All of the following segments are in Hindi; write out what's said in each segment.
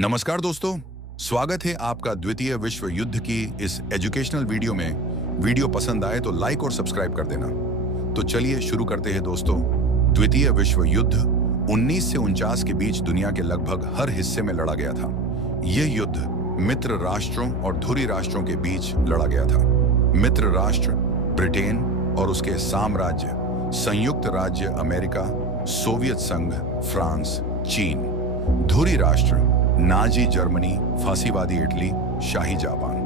नमस्कार दोस्तों, स्वागत है आपका द्वितीय विश्व युद्ध की इस एजुकेशनल वीडियो में। वीडियो पसंद आए तो लाइक और सब्सक्राइब कर देना। तो चलिए शुरू करते हैं दोस्तों। द्वितीय विश्व युद्ध 19 से 49 के बीच दुनिया के लगभग हर हिस्से में लड़ा गया था। यह युद्ध मित्र राष्ट्रों और धुरी राष्ट्रों के बीच लड़ा गया था। मित्र राष्ट्र ब्रिटेन और उसके साम्राज्य संयुक्त राज्य अमेरिका, सोवियत संघ, फ्रांस, चीन। धुरी राष्ट्र नाजी जर्मनी, फांसीवादी इटली, शाही जापान।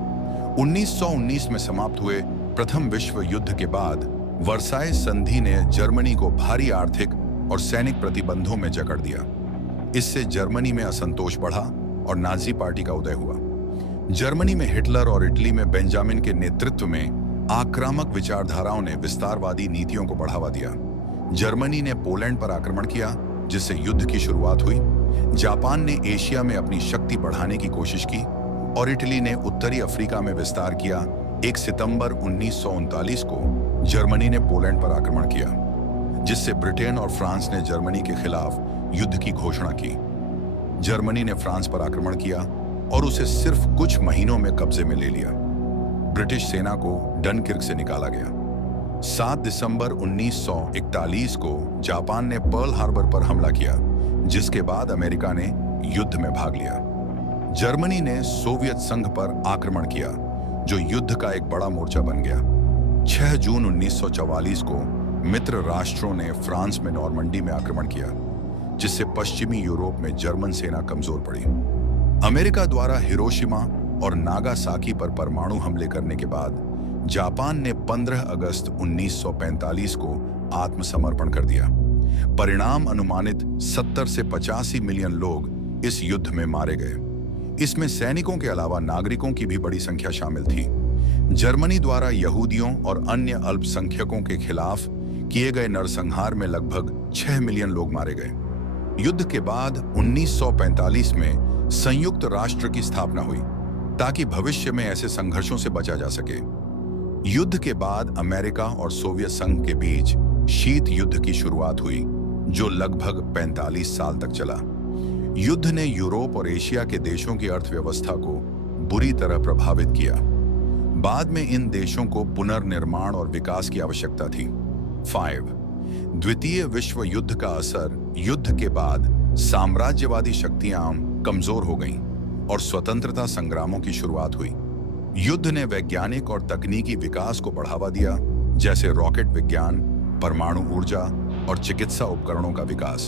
1919 में समाप्त हुए प्रथम विश्व युद्ध के बाद वर्साय संधि ने जर्मनी को भारी आर्थिक और सैनिक प्रतिबंधों में जकड़ दिया। इससे जर्मनी में असंतोष बढ़ा और नाजी पार्टी का उदय हुआ। जर्मनी में हिटलर और इटली में बेंजामिन के नेतृत्व में आक्रामक विचारधाराओं ने विस्तारवादी नीतियों को बढ़ावा दिया। जर्मनी ने पोलैंड पर आक्रमण किया, जिससे युद्ध की शुरुआत हुई। जापान ने एशिया में अपनी शक्ति बढ़ाने की कोशिश की और इटली ने उत्तरी अफ्रीका में विस्तार किया। 1 सितंबर 1939 को जर्मनी ने पोलैंड पर आक्रमण किया, जिससे ब्रिटेन और फ्रांस ने जर्मनी के खिलाफ युद्ध की घोषणा की। जर्मनी ने फ्रांस पर आक्रमण किया और उसे सिर्फ कुछ महीनों में कब्जे में ले लिया। ब्रिटिश सेना को डनकिर्क से निकाला गया। 7 दिसंबर 1941 को जापान ने पर्ल हार्बर पर हमला किया, जिसके बाद अमेरिका ने युद्ध में भाग लिया। जर्मनी ने सोवियत संघ पर आक्रमण किया, जो युद्ध का एक बड़ा मोर्चा बन गया। 6 जून 1944 को मित्र राष्ट्रों ने फ्रांस में नॉर्मंडी में आक्रमण किया, जिससे पश्चिमी यूरोप में जर्मन सेना कमजोर पड़ी। अमेरिका द्वारा हिरोशिमा और नागासाकी पर परमाणु हमले करने के बाद जापान ने 15 अगस्त 1945 को आत्मसमर्पण कर दिया। परिणाम अनुमानित 70 से 85 मिलियन लोग इस युद्ध में मारे गए। इसमें सैनिकों के अलावा नागरिकों की भी बड़ी संख्या शामिल थी। जर्मनी द्वारा यहूदियों और अन्य अल्पसंख्यकों के खिलाफ किए गए नरसंहार में लगभग 6 मिलियन लोग मारे गए। युद्ध के बाद 1945 में संयुक्त राष्ट्र की स्थापना हुई, ताकि भविष्य में ऐसे संघर्षों से बचा जा सके। युद्ध के बाद अमेरिका और सोवियत संघ के बीच शीत युद्ध की शुरुआत हुई, जो लगभग 45 साल तक चला। युद्ध ने यूरोप और एशिया के देशों की अर्थव्यवस्था को बुरी तरह प्रभावित किया। बाद में इन देशों को पुनर्निर्माण और विकास की आवश्यकता थी। 5 द्वितीय विश्व युद्ध का असर। युद्ध के बाद साम्राज्यवादी शक्तियां कमजोर हो गईं और स्वतंत्रता संग्रामों की शुरुआत हुई। युद्ध ने वैज्ञानिक और तकनीकी विकास को बढ़ावा दिया, जैसे रॉकेट विज्ञान, परमाणु ऊर्जा और चिकित्सा उपकरणों का विकास।